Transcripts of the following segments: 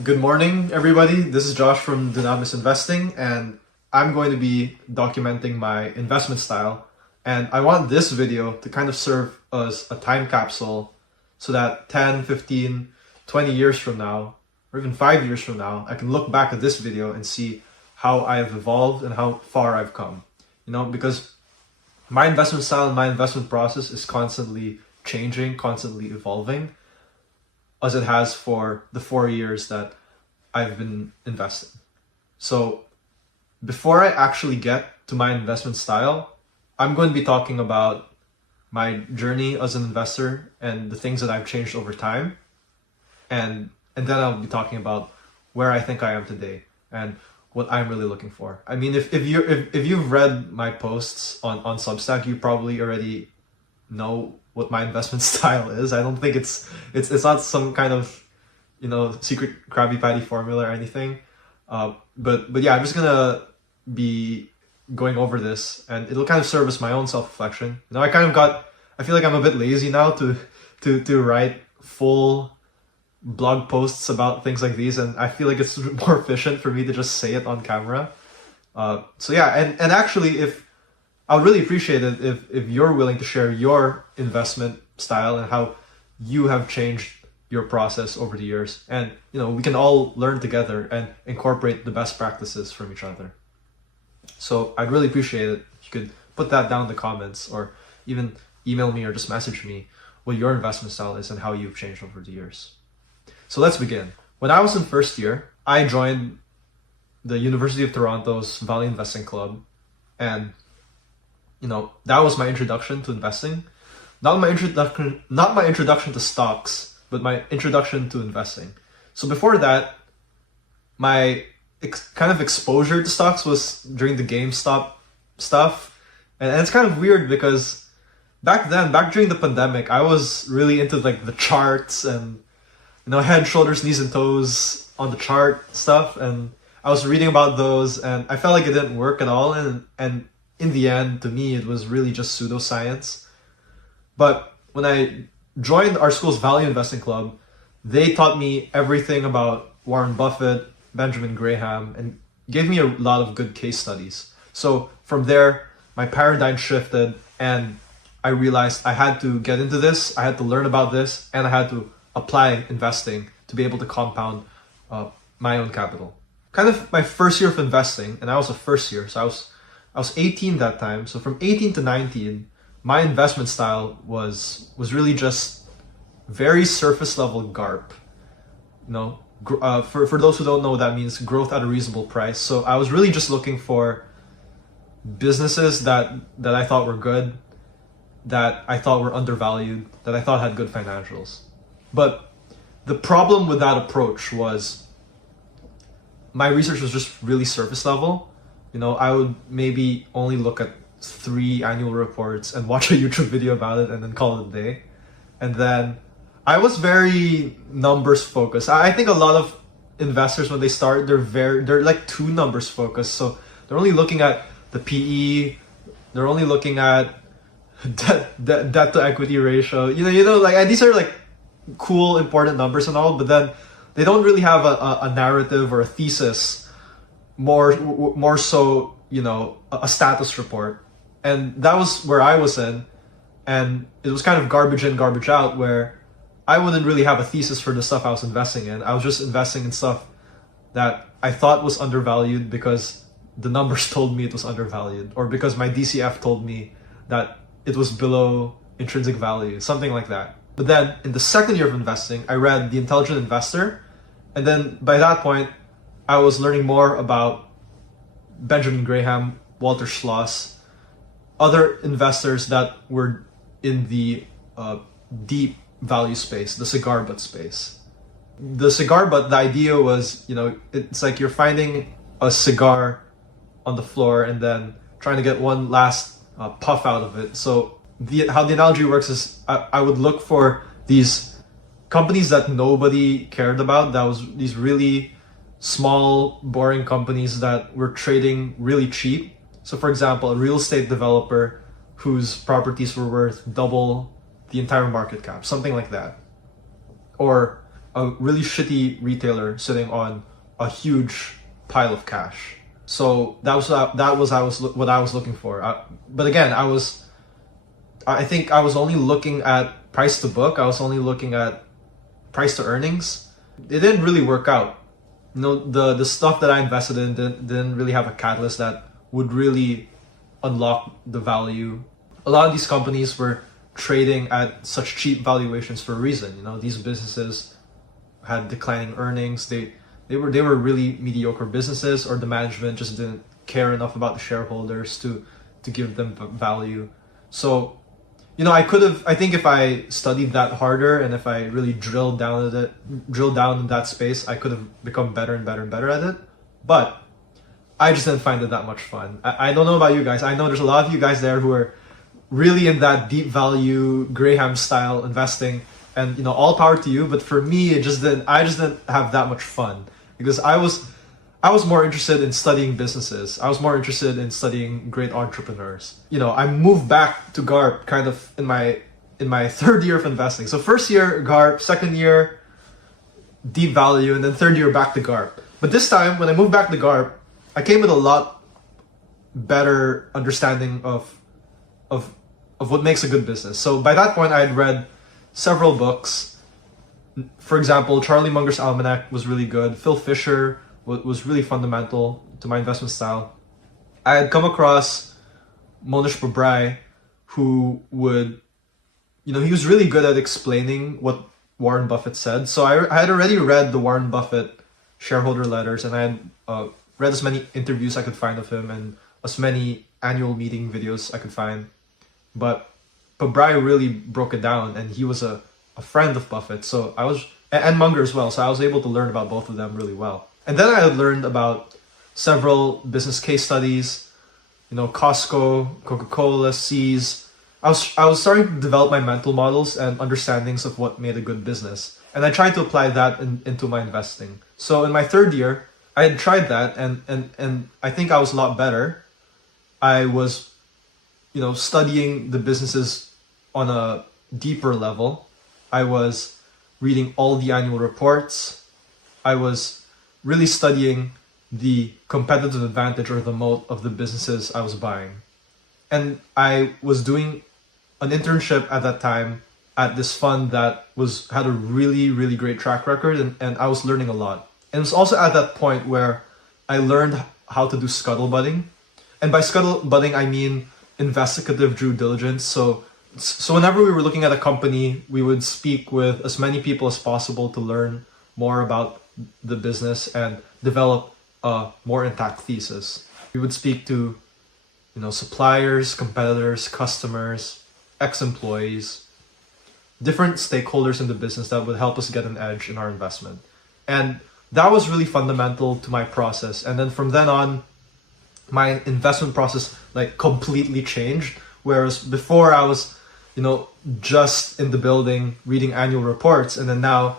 Good morning, everybody. This is Josh from Dynamis Investing, and I'm going to be documenting my investment style. And I want this video to kind of serve as a time capsule so that 10, 15, 20 years from now, or even 5 years from now, I can look back at this video and see how I have evolved and how far I've come. Because my investment style and my investment process is constantly changing, constantly evolving, as it has for the 4 years that I've been investing. So before I actually get to my investment style, I'm going to be talking about my journey as an investor and the things that I've changed over time. And then I'll be talking about where I think I am today and what I'm really looking for. I mean, if you've read my posts on Substack, you probably already know what my investment style is. I don't think it's not some kind of secret Krabby Patty formula or anything. But yeah, I'm just gonna be going over this, and it'll kind of serve as my own self-reflection. I feel like I'm a bit lazy now to write full blog posts about things like these, and I feel like it's more efficient for me to just say it on camera. So yeah, and actually, if I would really appreciate it if you're willing to share your investment style and how you have changed your process over the years. And we can all learn together and incorporate the best practices from each other. So I'd really appreciate it if you could put that down in the comments, or even email me or just message me what your investment style is and how you've changed over the years. So let's begin. When I was in first year, I joined the University of Toronto's Value Investing Club, and that was my introduction to investing. Not my introduction to stocks, but my introduction to investing. So before that, my kind of exposure to stocks was during the GameStop stuff. And it's kind of weird because back during the pandemic, I was really into like the charts and head, shoulders, knees, and toes on the chart stuff. And I was reading about those, and I felt like it didn't work at all. And in the end, to me, it was really just pseudoscience. But when I joined our school's Value Investing Club, they taught me everything about Warren Buffett, Benjamin Graham, and gave me a lot of good case studies. So from there, my paradigm shifted, and I realized I had to get into this, I had to learn about this, and I had to apply investing to be able to compound my own capital. Kind of my first year of investing, and I was a first year, so I was 18 that time. So from 18 to 19, my investment style was really just very surface level GARP. For those who don't know, that means growth at a reasonable price. So I was really just looking for businesses that I thought were good, that I thought were undervalued, that I thought had good financials. But the problem with that approach was my research was just really surface level. I would maybe only look at 3 annual reports and watch a YouTube video about it and then call it a day. And then I was very numbers focused. I think a lot of investors, when they start, they're like too numbers focused. So they're only looking at the PE, they're only looking at debt to equity ratio. And these are like cool, important numbers and all, but then they don't really have a narrative or a thesis, more so, a status report. And that was where I was in, and it was kind of garbage in, garbage out, where I wouldn't really have a thesis for the stuff I was investing in. I was just investing in stuff that I thought was undervalued because the numbers told me it was undervalued, or because my DCF told me that it was below intrinsic value, something like that. But then in the second year of investing, I read The Intelligent Investor, and then by that point, I was learning more about Benjamin Graham, Walter Schloss, other investors that were in the deep value space, the cigar butt space. The cigar butt, the idea was, it's like you're finding a cigar on the floor and then trying to get one last puff out of it. So how the analogy works is I would look for these companies that nobody cared about, that was these really small, boring companies that were trading really cheap. So for example, a real estate developer whose properties were worth double the entire market cap, something like that. Or a really shitty retailer sitting on a huge pile of cash. So that was what I was looking for. But again, I think I was only looking at price to book. I was only looking at price to earnings. It didn't really work out. The stuff that I invested in didn't really have a catalyst that would really unlock the value. A lot of these companies were trading at such cheap valuations for a reason. These businesses had declining earnings. They were really mediocre businesses, or the management just didn't care enough about the shareholders to give them value. So, I think if I studied that harder and if I really drilled down in that space, I could have become better and better and better at it. But I just didn't find it that much fun. I don't know about you guys. I know there's a lot of you guys there who are really in that deep value Graham style investing, and all power to you. But for me, I just didn't have that much fun, because I was more interested in studying businesses. I was more interested in studying great entrepreneurs. I moved back to GARP kind of in my third year of investing. So first year GARP, second year deep value, and then third year back to GARP. But this time when I moved back to GARP, I came with a lot better understanding of what makes a good business. So by that point, I had read several books. For example, Charlie Munger's Almanac was really good. Phil Fisher was really fundamental to my investment style. I had come across Mohnish Pabrai, who would, he was really good at explaining what Warren Buffett said. So I had already read the Warren Buffett shareholder letters, and I had read as many interviews I could find of him and as many annual meeting videos I could find. But Pabrai really broke it down, and he was a friend of Buffett. So and Munger as well. So I was able to learn about both of them really well. And then I had learned about several business case studies, Costco, Coca-Cola, Seas. I was starting to develop my mental models and understandings of what made a good business. And I tried to apply that into my investing. So in my third year, I had tried that, and I think I was a lot better. I was, studying the businesses on a deeper level. I was reading all the annual reports. I was really studying the competitive advantage or the moat of the businesses I was buying. And I was doing an internship at that time at this fund that had a really, really great track record, and I was learning a lot. And it was also at that point where I learned how to do scuttlebutting. And by scuttlebutting, I mean investigative due diligence. So whenever we were looking at a company, we would speak with as many people as possible to learn more about the business and develop a more intact thesis. We would speak to, suppliers, competitors, customers, ex-employees, different stakeholders in the business that would help us get an edge in our investment. And that was really fundamental to my process. And then from then on, my investment process completely changed. Whereas before I was, just in the building reading annual reports, and then now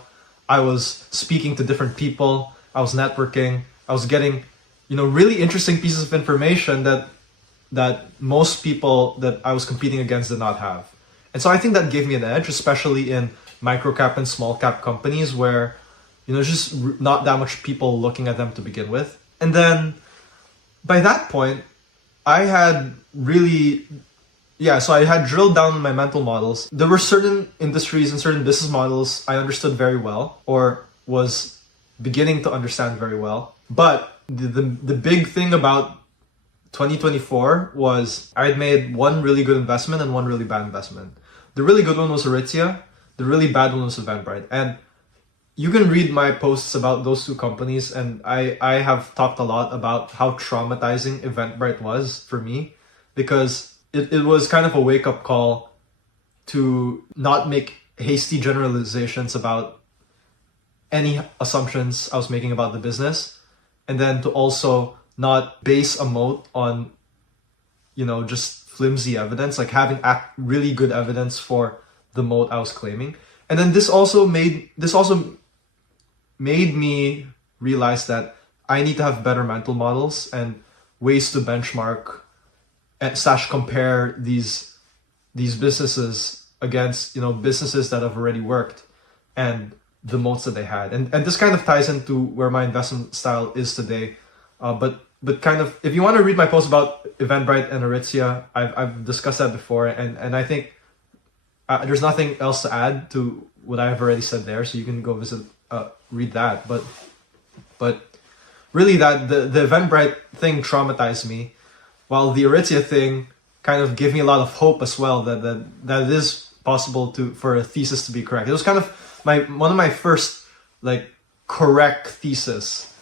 I was speaking to different people. I was networking. I was getting, really interesting pieces of information that most people that I was competing against did not have. And so I think that gave me an edge, especially in micro cap and small cap companies where, there's just not that much people looking at them to begin with. And then by that point, I had really, so I had drilled down on my mental models. There were certain industries and certain business models I understood very well, or was beginning to understand very well. But the big thing about 2024 was I had made one really good investment and one really bad investment. The really good one was Aritzia. The really bad one was Eventbrite. And you can read my posts about those two companies, and I have talked a lot about how traumatizing Eventbrite was for me, because it was kind of a wake-up call to not make hasty generalizations about any assumptions I was making about the business, and then to also not base a moat on, just flimsy evidence, having really good evidence for the moat I was claiming. And then this also made me realize that I need to have better mental models and ways to benchmark and compare these businesses against, businesses that have already worked, and the moats that they had. And this kind of ties into where my investment style is today. But kind of, if you want to read my post about Eventbrite and Aritzia, I've discussed that before, and I think there's nothing else to add to what I've already said there, so you can go read that. But really, that the Eventbrite thing traumatized me, while the Aritzia thing kind of gave me a lot of hope as well that it is possible for a thesis to be correct. It was kind of one of my first like correct thesis,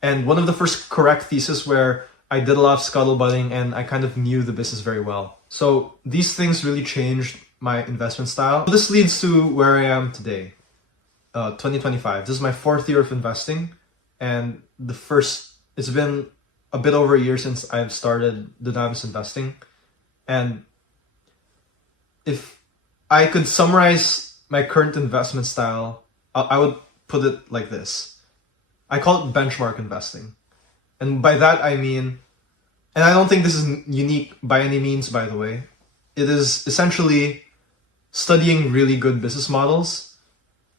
and one of the first correct thesis where I did a lot of scuttlebutting and I kind of knew the business very well. So these things really changed my investment style. This leads to where I am today, 2025. This is my 4th year of investing, and it's been a bit over a year since I've started Dunamis Investing. And if I could summarize my current investment style, I would put it like this. I call it benchmark investing. And by that I mean, and I don't think this is unique by any means, by the way, it is essentially studying really good business models,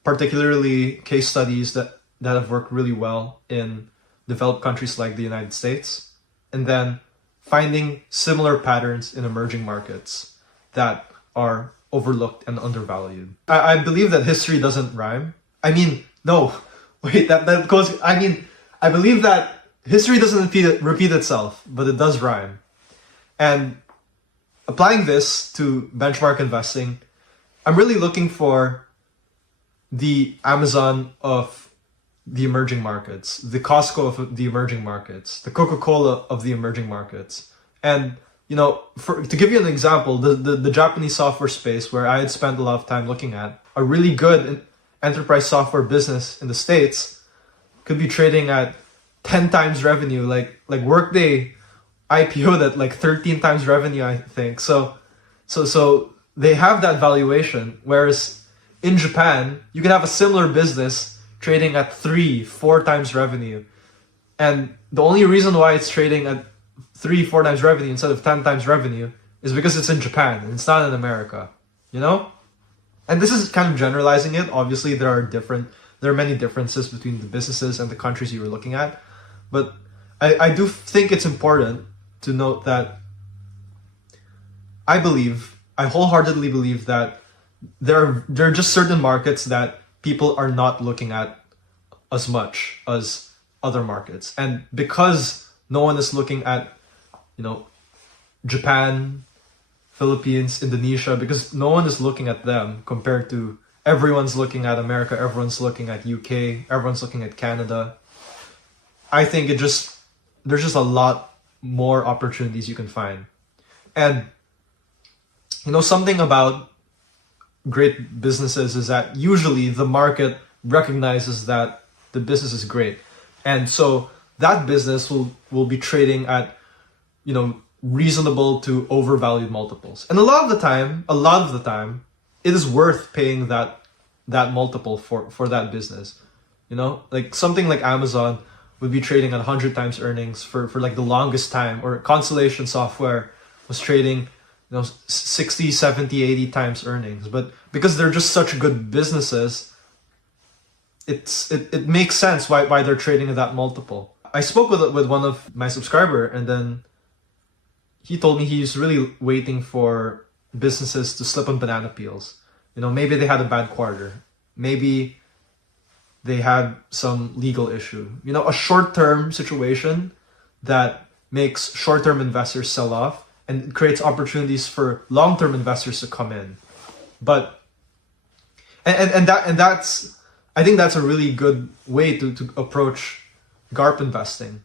particularly case studies that have worked really well in developed countries like the United States, and then finding similar patterns in emerging markets that are overlooked and undervalued. I believe that history doesn't rhyme. I mean, no, wait, that goes, I mean, I believe that history doesn't repeat itself, but it does rhyme. And applying this to benchmark investing, I'm really looking for the Amazon of the emerging markets, the Costco of the emerging markets, the Coca-Cola of the emerging markets. And, you know, to give you an example, the Japanese software space, where I had spent a lot of time looking at, a really good enterprise software business in the States could be trading at 10 times revenue, like Workday IPO'd at like 13 times revenue, I think. So they have that valuation, whereas in Japan, you can have a similar business trading at 3-4 times revenue. And the only reason why it's trading at 3-4 times revenue instead of 10 times revenue is because it's in Japan and it's not in America, you know? And this is kind of generalizing it. Obviously, there are many differences between the businesses and the countries you were looking at. But I do think it's important to note that I wholeheartedly believe that there are just certain markets that people are not looking at as much as other markets. And because no one is looking at, you know, Japan, Philippines, Indonesia, because no one is looking at them compared to everyone's looking at America, everyone's looking at UK, everyone's looking at Canada. I think there's just a lot more opportunities you can find. And, you know, something about great businesses is that usually the market recognizes that the business is great. And so that business will be trading at, you know, reasonable to overvalued multiples. And a lot of the time, it is worth paying that multiple for that business. You know, like something like Amazon would be trading at 100 times earnings for like the longest time, or Constellation Software was trading, you know, 60, 70, 80 times earnings. But because they're just such good businesses, it makes sense why they're trading at that multiple. I spoke with one of my subscriber, and then he told me he's really waiting for businesses to slip on banana peels. You know, maybe they had a bad quarter. Maybe they had some legal issue. You know, a short-term situation that makes short-term investors sell off and creates opportunities for long-term investors to come in. But that's, I think that's a really good way to approach GARP investing.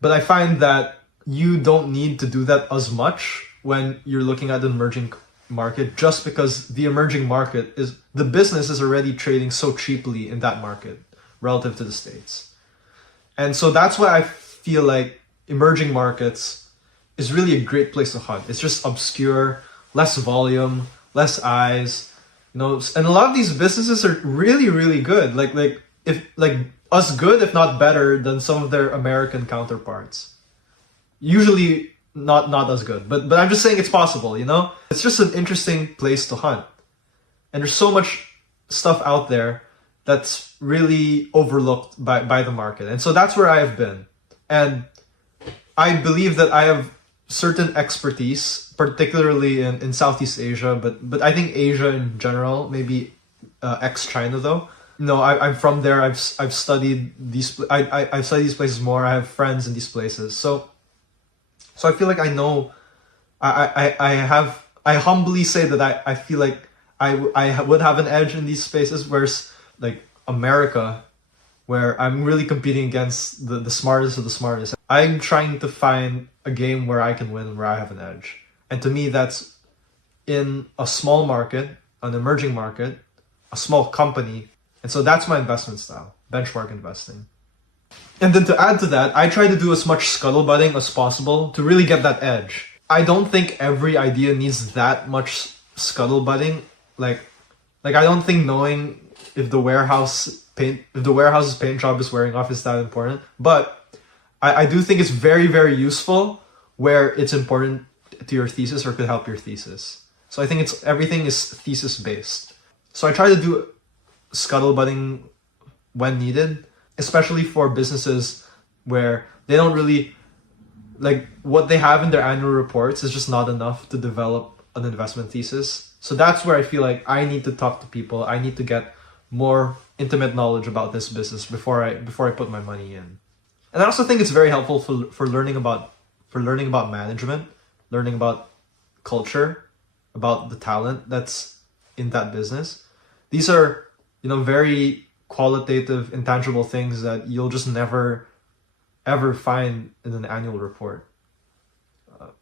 But I find that you don't need to do that as much when you're looking at an emerging market, just because the emerging market the business is already trading so cheaply in that market relative to the States. And so that's why I feel like emerging markets is really a great place to hunt. It's just obscure, less volume, less eyes, you know, and a lot of these businesses are really, really good. Like as good, if not better, than some of their American counterparts. Usually not as good, but I'm just saying it's possible, you know? It's just an interesting place to hunt. And there's so stuff out there that's really overlooked by the market. And so that's where I have been. And I believe that I have certain expertise, particularly in Southeast Asia, but I think Asia in general, maybe ex-China though. No, I'm from there. I've studied I've studied these places more. I have friends in these places. So I feel like I know. I humbly say that I feel like I would have an edge in these spaces, whereas like America, where I'm really competing against the smartest of the smartest. I'm trying to find a game where I can win, where I have an edge. And to me, that's in a small market, an emerging market, a small company. And so that's my investment style, benchmark investing. And then to add to that, I try to do as much scuttlebutting as possible to really get that edge. I don't think every idea needs that much scuttlebutting. Like I don't think knowing if the warehouse's paint job is wearing off is that important. But I do think it's very, very useful where it's important to your thesis or could help your thesis. So I think everything is thesis based. So I try to do scuttlebutting when needed, especially for businesses where they don't really, like, what they have in their annual reports is just not enough to develop an investment thesis. So that's where I feel like I need to talk to people. I need to get more intimate knowledge about this business before I put my money in. And I also think it's very helpful for learning about management, learning about culture, about the talent that's in that business. These are, very qualitative, intangible things that you'll just never ever find in an annual report.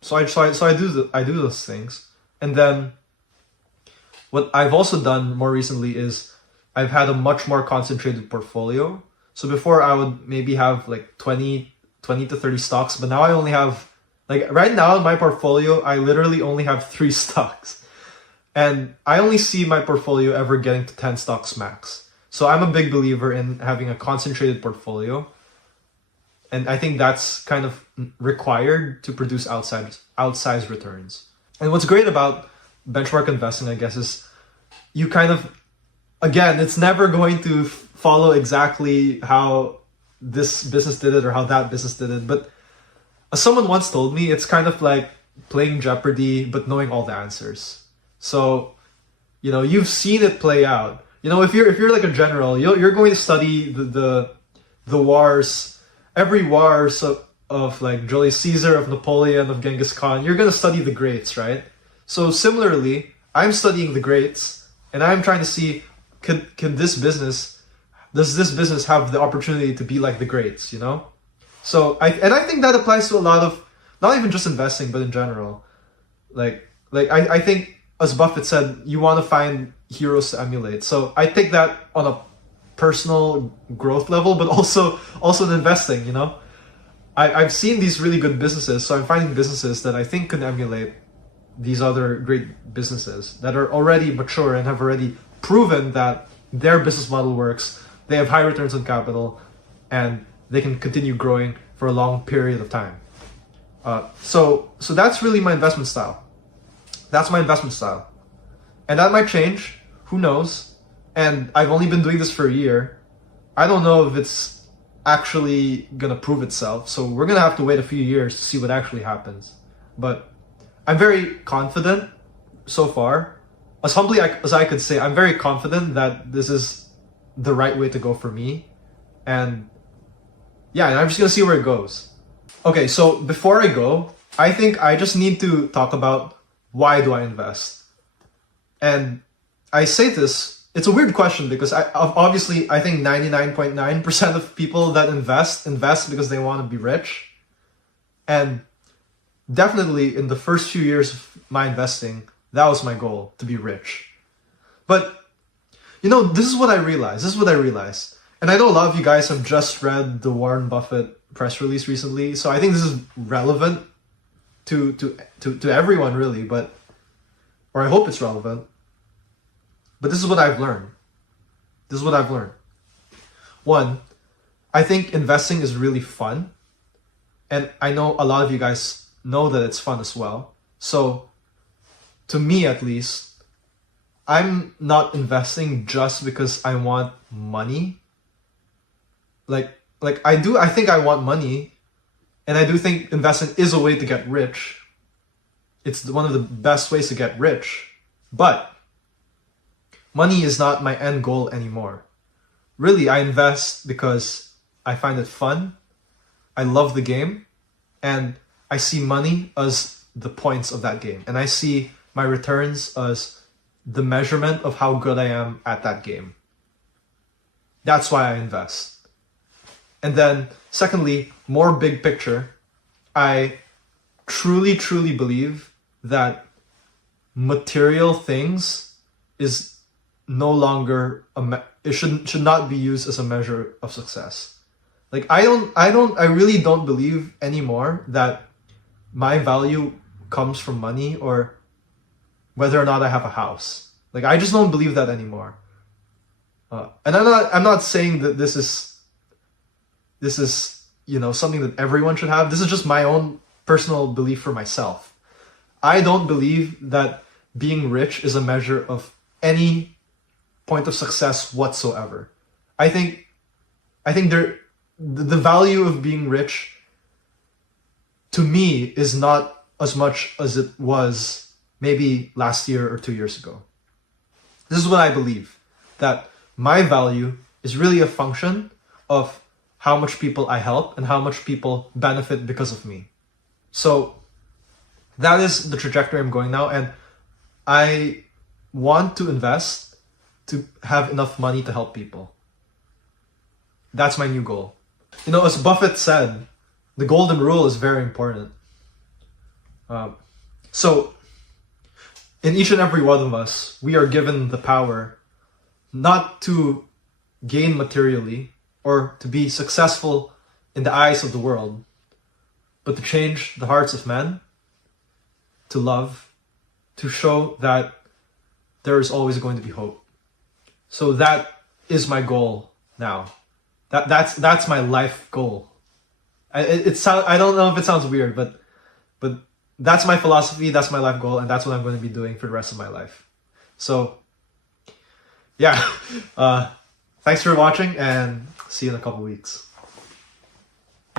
So I do those things. And then what I've also done more recently is I've had a much more concentrated portfolio. So before I would maybe have like 20 to 30 stocks, but now I only have, like, right now in my portfolio, I literally only have 3 stocks. And I only see my portfolio ever getting to 10 stocks max. So I'm a big believer in having a concentrated portfolio. And I think that's kind of required to produce outsized returns. And what's great about benchmark investing, I guess, is you kind of, again, it's never going to follow exactly how this business did it or how that business did it. But as someone once told me, it's kind of like playing Jeopardy, but knowing all the answers. So, you've seen it play out. If you're like a general, you're going to study the wars, every wars of like Julius Caesar, of Napoleon, of Genghis Khan. You're going to study the greats, right? So similarly, I'm studying the greats, and I'm trying to see, does this business have the opportunity to be like the greats, So I think that applies to a lot of, not even just investing, but in general. I think, as Buffett said, you want to find heroes to emulate. So I take that on a personal growth level, but also in investing, I've seen these really good businesses, so I'm finding businesses that I think can emulate these other great businesses that are already mature and have already proven that their business model works, they have high returns on capital, and they can continue growing for a long period of time. So that's really my investment style. That's my investment style. And that might change, who knows? And I've only been doing this for a year. I don't know if it's actually gonna prove itself, so we're gonna have to wait a few years to see what actually happens. But I'm very confident so far. As humbly as I could say, I'm very confident that this is the right way to go for me. And yeah, I'm just gonna see where it goes. Okay, so before I go, I think I just need to talk about why do I invest? And I say this, it's a weird question because obviously I think 99.9% of people that invest because they want to be rich. And definitely in the first few years of my investing, that was my goal, to be rich. But, this is what I realized. And I know a lot of you guys have just read the Warren Buffett press release recently, so I think this is relevant to everyone really, or I hope it's relevant. But this is what I've learned. One, I think investing is really fun. And I know a lot of you guys know that it's fun as well. So to me, at least, I'm not investing just because I want money. I think I want money, and I do think investing is a way to get rich. It's one of the best ways to get rich. But money is not my end goal anymore. Really, I invest because I find it fun, I love the game, and I see money as the points of that game. And I see my returns as the measurement of how good I am at that game. That's why I invest. And then, secondly, more big picture, I truly, truly believe that material things is no longer it should not be used as a measure of success. Like I really don't believe anymore that my value comes from money or whether or not I have a house. Like I just don't believe that anymore. And I'm not saying that this is something that everyone should have. This is just my own personal belief for myself. I don't believe that being rich is a measure of any point of success whatsoever. I think the value of being rich to me is not as much as it was maybe last year or 2 years ago. This is what I believe, that my value is really a function of how much people I help and how much people benefit because of me. So that is the trajectory I'm going now, and I want to invest to have enough money to help people. That's my new goal. As Buffett said, the golden rule is very important. So in each and every one of us, we are given the power not to gain materially or to be successful in the eyes of the world, but to change the hearts of men, to love, to show that there is always going to be hope. So that is my goal now. That's my life goal. I don't know if it sounds weird, but that's my philosophy, that's my life goal, and that's what I'm going to be doing for the rest of my life. So yeah, thanks for watching, and see you in a couple weeks.